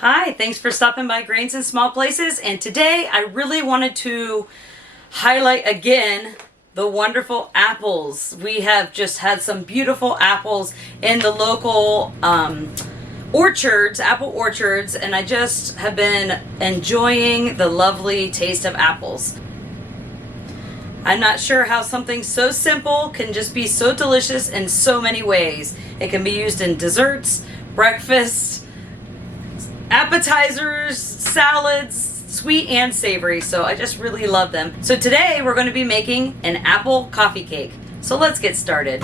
Hi, thanks for stopping by Grains in Small Places, and today I really wanted to highlight again the wonderful apples. We have just had some beautiful apples in the local orchards, apple orchards, and I just have been enjoying the lovely taste of apples. I'm not sure how something so simple can just be so delicious in so many ways. It can be used in desserts, breakfast, appetizers, salads, sweet and savory, so I just really love them. So today we're going to be making an apple coffee cake. So let's get started.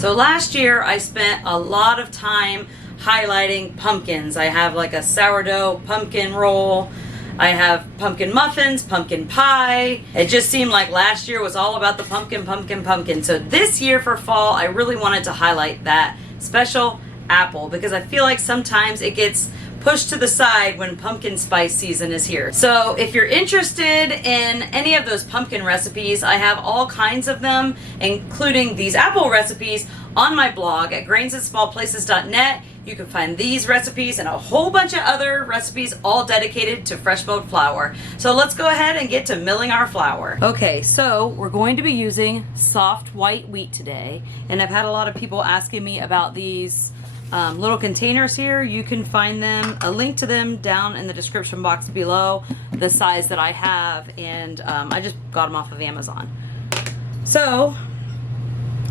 So last year I spent a lot of time highlighting pumpkins. I have like a sourdough pumpkin roll. I have pumpkin muffins, pumpkin pie. It just seemed like last year was all about the pumpkin. So this year for fall, I really wanted to highlight that special apple because I feel like sometimes it gets pushed to the side when pumpkin spice season is here. So if you're interested in any of those pumpkin recipes, I have all kinds of them, including these apple recipes on my blog at grainsandsmallplaces.net. You can find these recipes and a whole bunch of other recipes all dedicated to fresh milled flour. So let's go ahead and get to milling our flour. Okay, so we're going to be using soft white wheat today, and I've had a lot of people asking me about these little containers here. You can find them, a link to them down in the description box below, the size that I have, and I just got them off of Amazon. So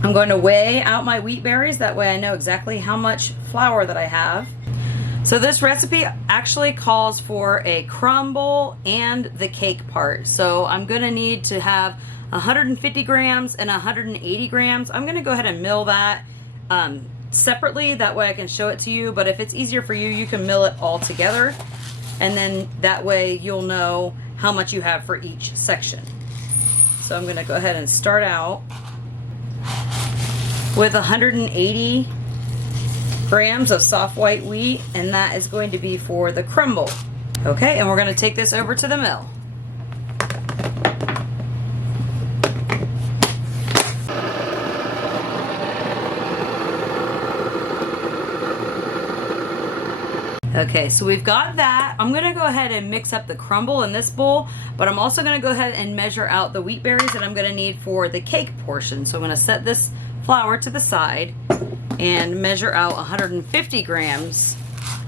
I'm going to weigh out my wheat berries, that way I know exactly how much flour that I have. So this recipe actually calls for a crumble and the cake part. So I'm going to need to have 150 grams and 180 grams. I'm going to go ahead and mill that separately, that way I can show it to you, but if it's easier for you, you can mill it all together, and then that way you'll know how much you have for each section. So I'm going to go ahead and start out with 180 grams of soft white wheat, and that is going to be for the crumble. Okay, and we're going to take this over to the mill. Okay, so we've got that. I'm going to go ahead and mix up the crumble in this bowl, but I'm also going to go ahead and measure out the wheat berries that I'm going to need for the cake portion. So I'm going to set this flour to the side and measure out 150 grams.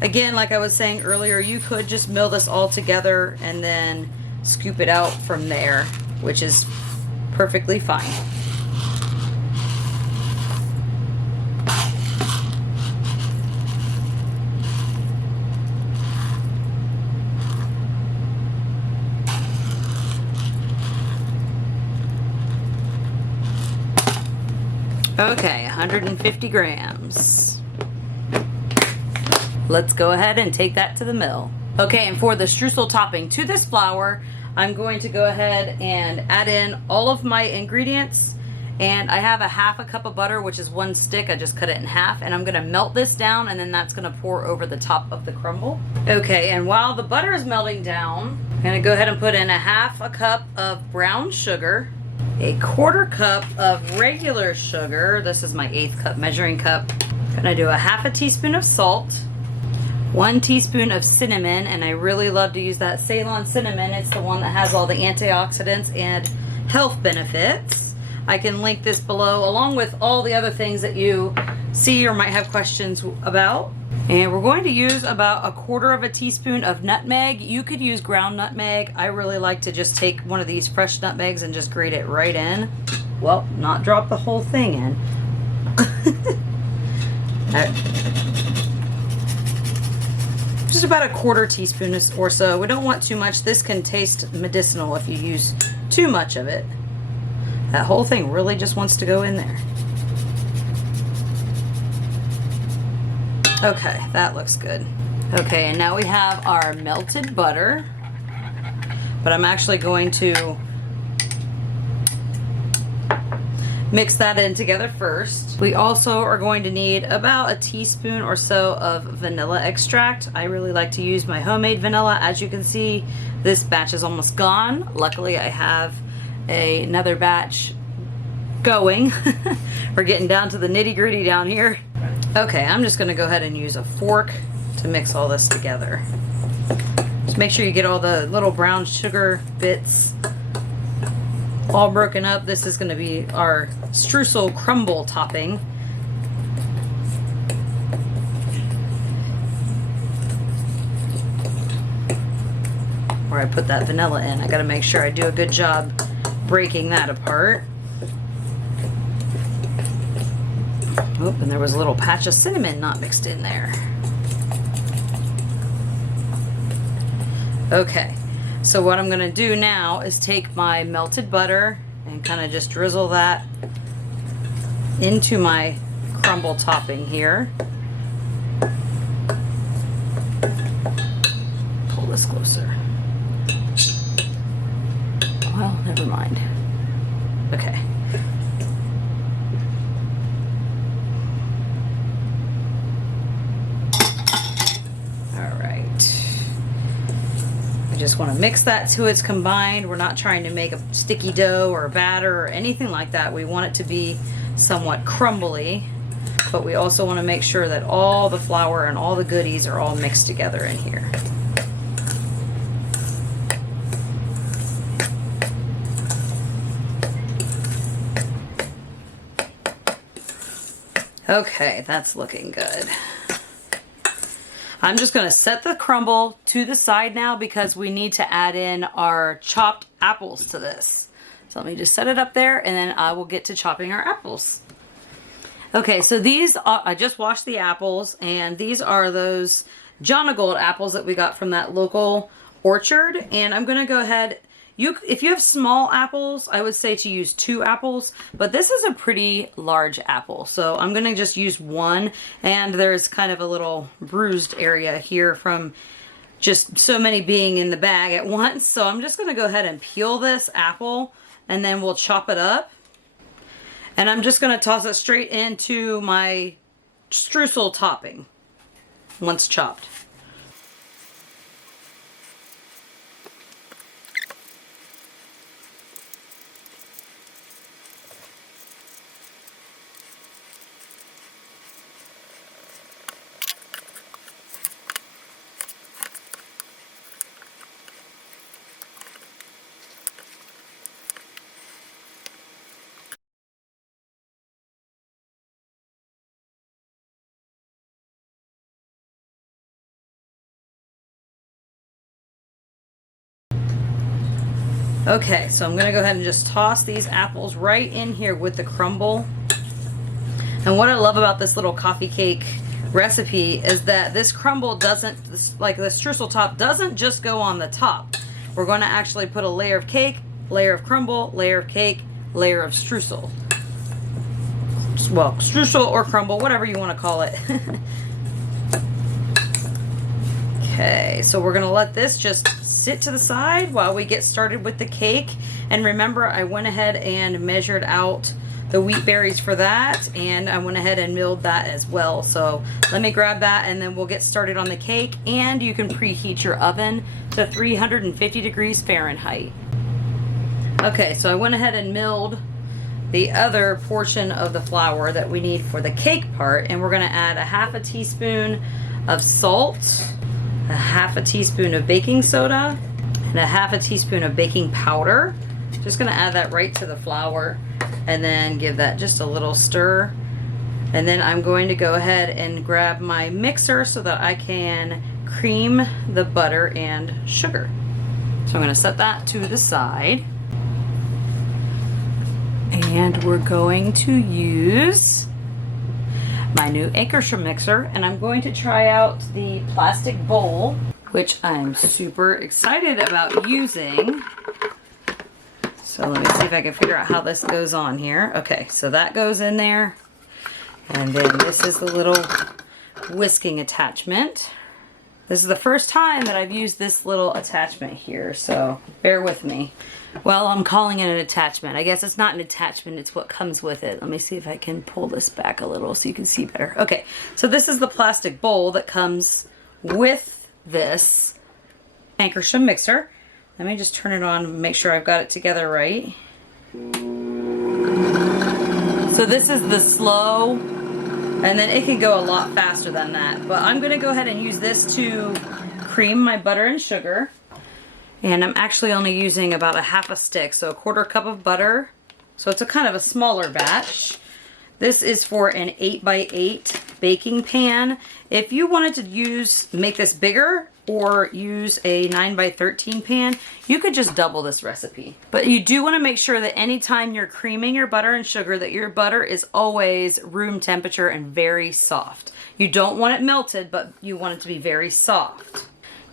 Again, like I was saying earlier, you could just mill this all together and then scoop it out from there, which is perfectly fine. Okay, 150 grams. Let's go ahead and take that to the mill. Okay, and for the streusel topping to this flour, I'm going to go ahead and add in all of my ingredients. And I have a half a cup of butter, which is one stick. I just cut it in half, and I'm gonna melt this down, and then that's gonna pour over the top of the crumble. Okay, and while the butter is melting down, I'm gonna go ahead and put in a half a cup of brown sugar, a quarter cup of regular sugar. This is my 1/8 cup measuring cup. I'm gonna do a half a teaspoon of salt, 1 teaspoon of cinnamon, and I really love to use that Ceylon cinnamon. It's the one that has all the antioxidants and health benefits. I can link this below along with all the other things that you see or might have questions about. And we're going to use about a quarter of a teaspoon of nutmeg. You could use ground nutmeg. I really like to just take one of these fresh nutmegs and just grate it right in. Well, not drop the whole thing in. Just about a quarter teaspoon or so. We don't want too much. This can taste medicinal if you use too much of it. That whole thing really just wants to go in there. Okay, that looks good. Okay, and now we have our melted butter, but I'm actually going to mix that in together first. We also are going to need about a teaspoon or so of vanilla extract. I really like to use my homemade vanilla. As you can see, this batch is almost gone. Luckily, I have another batch going. We're getting down to the nitty-gritty down here. Okay, I'm just gonna go ahead and use a fork to mix all this together. Just make sure you get all the little brown sugar bits all broken up. This is gonna be our streusel crumble topping. Where I put that vanilla in. I gotta make sure I do a good job breaking that apart. Oop, and there was a little patch of cinnamon not mixed in there. Okay, so what I'm gonna do now is take my melted butter and kind of just drizzle that into my crumble topping here. Pull this closer. Well, never mind. Okay. Just want to mix that till it's combined. We're not trying to make a sticky dough or a batter or anything like that. We want it to be somewhat crumbly, but we also want to make sure that all the flour and all the goodies are all mixed together in here. Okay, that's looking good. I'm just going to set the crumble to the side now because we need to add in our chopped apples to this. So let me just set it up there and then I will get to chopping our apples. Okay, so these are, I just washed the apples, and these are those Jonagold apples that we got from that local orchard. And I'm going to go ahead, if you have small apples, I would say to use 2 apples, but this is a pretty large apple. So I'm going to just use 1, and there's kind of a little bruised area here from just so many being in the bag at once. So I'm just going to go ahead and peel this apple, and then we'll chop it up. And I'm just going to toss it straight into my streusel topping once chopped. Okay, so I'm going to go ahead and just toss these apples right in here with the crumble. And what I love about this little coffee cake recipe is that this crumble doesn't, like the streusel top, doesn't just go on the top. We're going to actually put a layer of cake, layer of crumble, layer of cake, layer of streusel. Well, streusel or crumble, whatever you want to call it. Okay, so we're going to let this just sit to the side while we get started with the cake. And remember, I went ahead and measured out the wheat berries for that, and I went ahead and milled that as well. So let me grab that and then we'll get started on the cake. And you can preheat your oven to 350 degrees Fahrenheit. Okay, so I went ahead and milled the other portion of the flour that we need for the cake part, and we're going to add a half a teaspoon of salt, a half a teaspoon of baking soda, and a half a teaspoon of baking powder. Just going to add that right to the flour and then give that just a little stir. And then I'm going to go ahead and grab my mixer so that I can cream the butter and sugar. So I'm going to set that to the side. And we're going to use my new Akershire mixer, and I'm going to try out the plastic bowl, which I'm super excited about using. So let me see if I can figure out how this goes on here. Okay, so that goes in there, and then this is the little whisking attachment. This is the first time that I've used this little attachment here, so bear with me. Well, I'm calling it an attachment. I guess it's not an attachment, it's what comes with it. Let me see if I can pull this back a little so you can see better. Okay, so this is the plastic bowl that comes with this Akershire mixer. Let me just turn it on and make sure I've got it together right. So this is the slow, and then it can go a lot faster than that. But I'm gonna go ahead and use this to cream my butter and sugar. And I'm actually only using about a half a stick, so a 1/4 cup of butter. So it's a kind of a smaller batch. This is for an 8x8 baking pan. If you wanted to make this bigger or use a 9x13 pan, you could just double this recipe. But you do want to make sure that anytime you're creaming your butter and sugar, that your butter is always room temperature and very soft. You don't want it melted, but you want it to be very soft.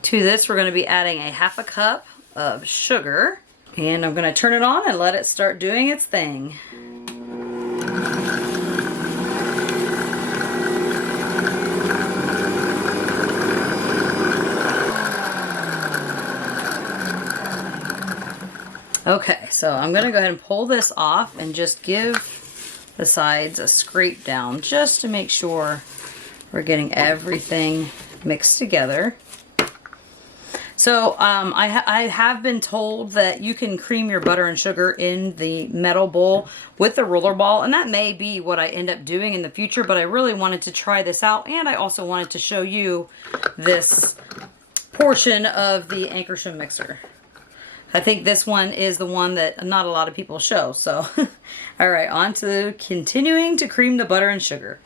To this, we're going to be adding a half a cup of sugar, and I'm going to turn it on and let it start doing its thing. Okay, so I'm going to go ahead and pull this off and just give the sides a scrape down just to make sure we're getting everything mixed together. So I have been told that you can cream your butter and sugar in the metal bowl with the roller ball, and that may be what I end up doing in the future, but I really wanted to try this out, and I also wanted to show you this portion of the Ankersham mixer. I think this one is the one that not a lot of people show, so all right, on to continuing to cream the butter and sugar.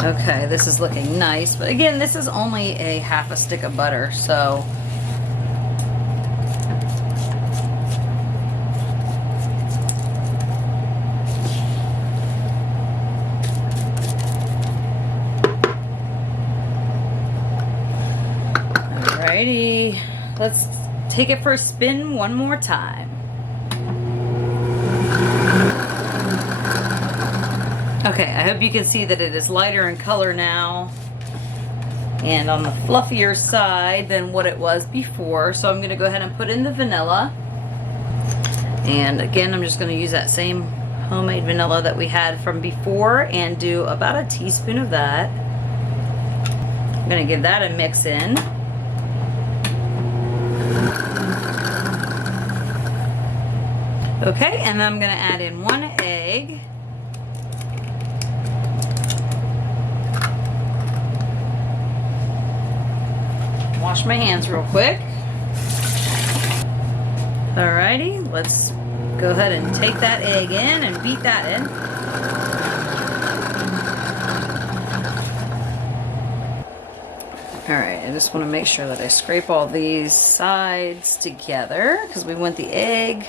Okay, this is looking nice, but again, this is only a half a stick of butter, so alrighty, let's take it for a spin one more time. Okay, I hope you can see that it is lighter in color now and on the fluffier side than what it was before. So I'm going to go ahead and put in the vanilla. And again, I'm just going to use that same homemade vanilla that we had from before and do about a teaspoon of that. I'm going to give that a mix in. Okay, and then I'm going to add in 1 egg. Wash my hands real quick. Alrighty, let's go ahead and take that egg in and beat that in. Alright, I just want to make sure that I scrape all these sides together because we want the egg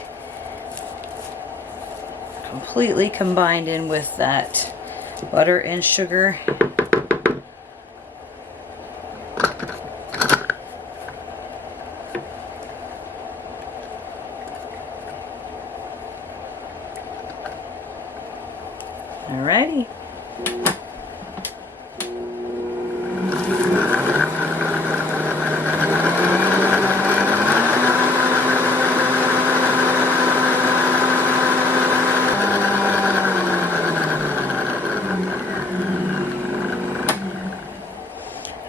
completely combined in with that butter and sugar. Alrighty.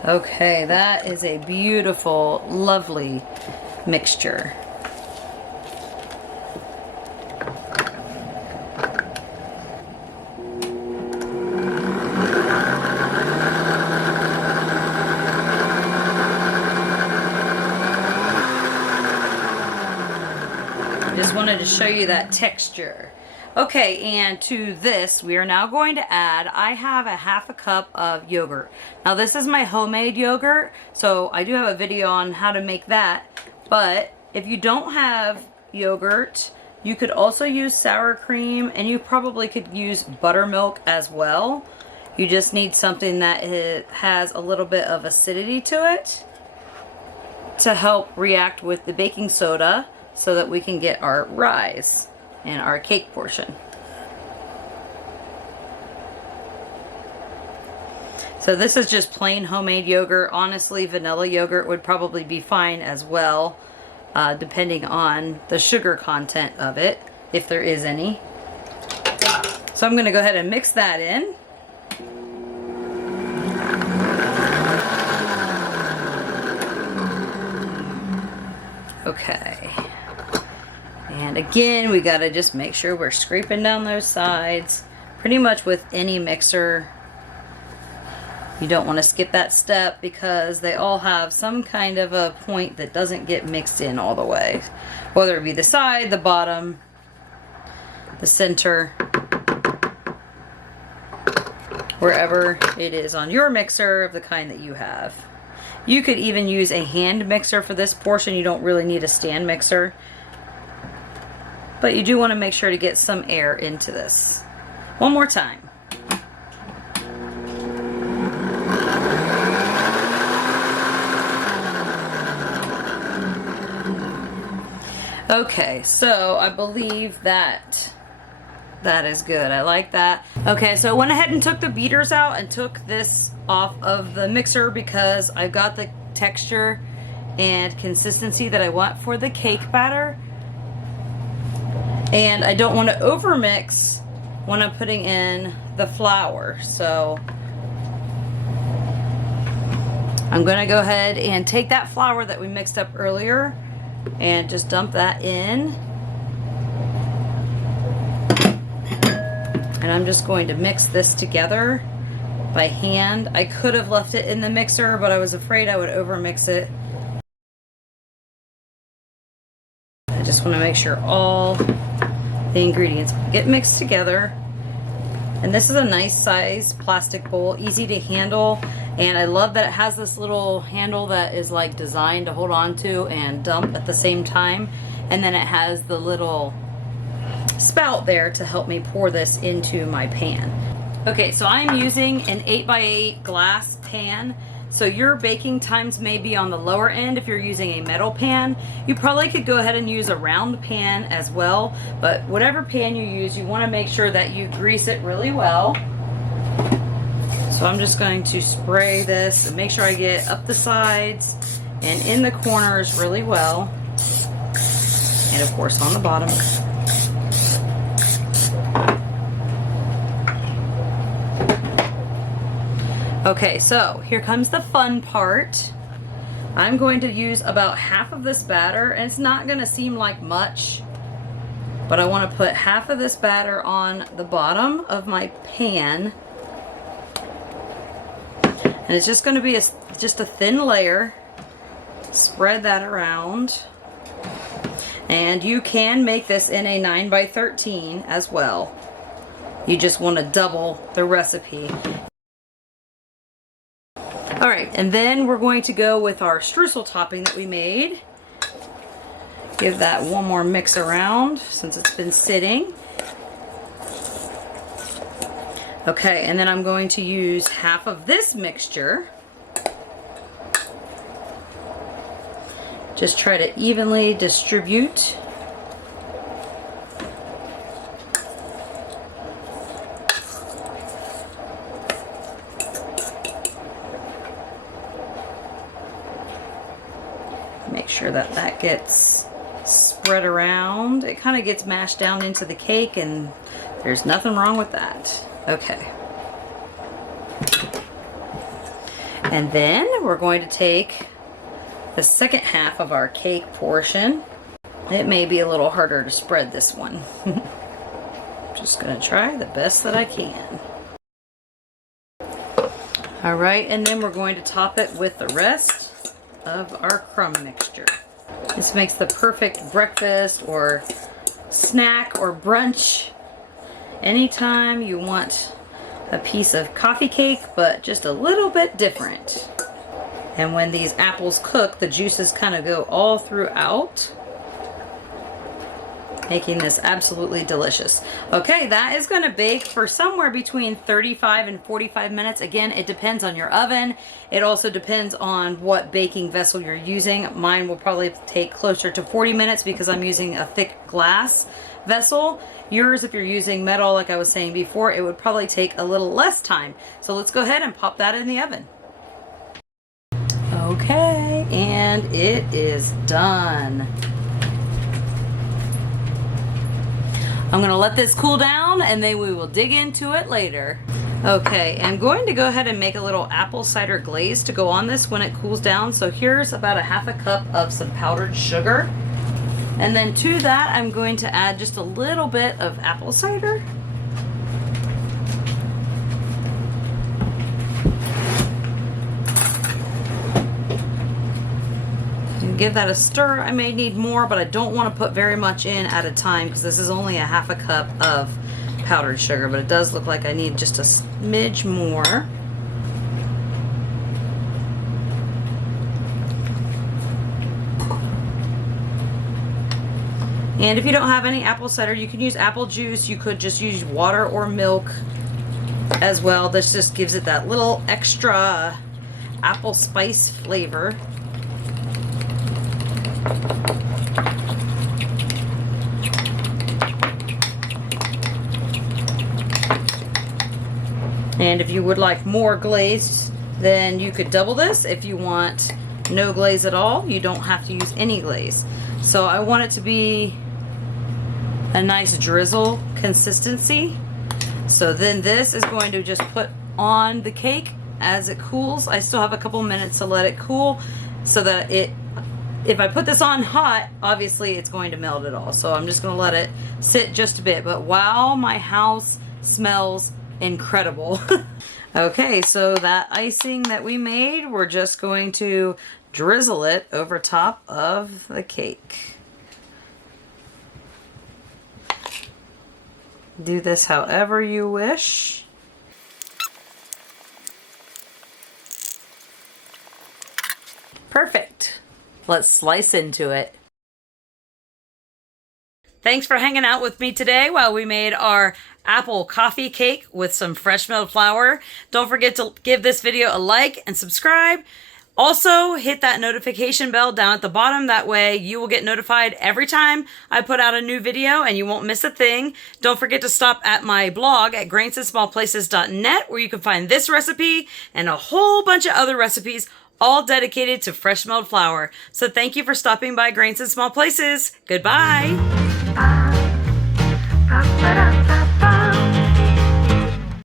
Okay, that is a beautiful, lovely mixture. Just wanted to show you that texture. Okay, and to this we are now going to add, I have a half a cup of yogurt. Now this is my homemade yogurt, so I do have a video on how to make that, but if you don't have yogurt, you could also use sour cream, and you probably could use buttermilk as well. You just need something that has a little bit of acidity to it to help react with the baking soda so that we can get our rise in our cake portion. So this is just plain homemade yogurt. Honestly, vanilla yogurt would probably be fine as well, depending on the sugar content of it, if there is any. So I'm going to go ahead and mix that in. Okay. And again, we gotta just make sure we're scraping down those sides. Pretty much with any mixer, you don't want to skip that step because they all have some kind of a point that doesn't get mixed in all the way. Whether it be the side, the bottom, the center, wherever it is on your mixer of the kind that you have. You could even use a hand mixer for this portion. You don't really need a stand mixer. But you do want to make sure to get some air into this. One more time. Okay, so I believe that is good. I like that. Okay, so I went ahead and took the beaters out and took this off of the mixer because I've got the texture and consistency that I want for the cake batter. And I don't want to overmix when I'm putting in the flour. So I'm going to go ahead and take that flour that we mixed up earlier and just dump that in. And I'm just going to mix this together by hand. I could have left it in the mixer, but I was afraid I would overmix it. I just want to make sure all the ingredients get mixed together. And this is a nice size plastic bowl, easy to handle. And I love that it has this little handle that is like designed to hold on to and dump at the same time. And then it has the little spout there to help me pour this into my pan. Okay, so I'm using an 8x8 glass pan. So your baking times may be on the lower end if you're using a metal pan. You probably could go ahead and use a round pan as well, but whatever pan you use, you want to make sure that you grease it really well. So I'm just going to spray this and make sure I get up the sides and in the corners really well. And of course on the bottom. Okay, so here comes the fun part. I'm going to use about half of this batter, and it's not going to seem like much, but I want to put half of this batter on the bottom of my pan. And it's just going to be just a thin layer. Spread that around. And you can make this in a 9x13 as well. You just want to double the recipe. Alright, and then we're going to go with our streusel topping that we made. Give that one more mix around since it's been sitting. Okay, and then I'm going to use half of this mixture. Just try to evenly distribute. Make sure that that gets spread around. It kind of gets mashed down into the cake, and there's nothing wrong with that. Okay. And then we're going to take the second half of our cake portion. It may be a little harder to spread this one. Just going to try the best that I can. Alright, and then we're going to top it with the rest of our crumb mixture. This makes the perfect breakfast or snack or brunch. Anytime you want a piece of coffee cake, but just a little bit different. And when these apples cook, the juices kind of go all throughout, making this absolutely delicious. Okay, that is going to bake for somewhere between 35 and 45 minutes. Again, it depends on your oven. It also depends on what baking vessel you're using. Mine will probably take closer to 40 minutes because I'm using a thick glass vessel. Yours, if you're using metal, like I was saying before, it would probably take a little less time. So let's go ahead and pop that in the oven. Okay, and it is done. I'm going to let this cool down and then we will dig into it later. Okay, I'm going to go ahead and make a little apple cider glaze to go on this when it cools down. So here's about a half a cup of some powdered sugar. And then to that, I'm going to add just a little bit of apple cider. And give that a stir. I may need more, but I don't want to put very much in at a time because this is only a half a cup of powdered sugar, but it does look like I need just a smidge more. And if you don't have any apple cider, you can use apple juice. You could just use water or milk as well. This just gives it that little extra apple spice flavor. And if you would like more glaze, then you could double this. If you want no glaze at all, you don't have to use any glaze. So I want it to be a nice drizzle consistency. So then this is going to just put on the cake as it cools. I still have a couple minutes to let it cool so that if I put this on hot, obviously it's going to melt it all. So I'm just going to let it sit just a bit. But wow, my house smells incredible. Okay, so that icing that we made, we're just going to drizzle it over top of the cake. Do this however you wish. Perfect. Let's slice into it. Thanks for hanging out with me today while we made our apple coffee cake with some fresh milled flour. Don't forget to give this video a like and subscribe. Also, hit that notification bell down at the bottom. That way you will get notified every time I put out a new video and you won't miss a thing. Don't forget to stop at my blog at grainsandsmallplaces.net where you can find this recipe and a whole bunch of other recipes all dedicated to fresh milled flour. So thank you for stopping by Grains and Small Places. Goodbye.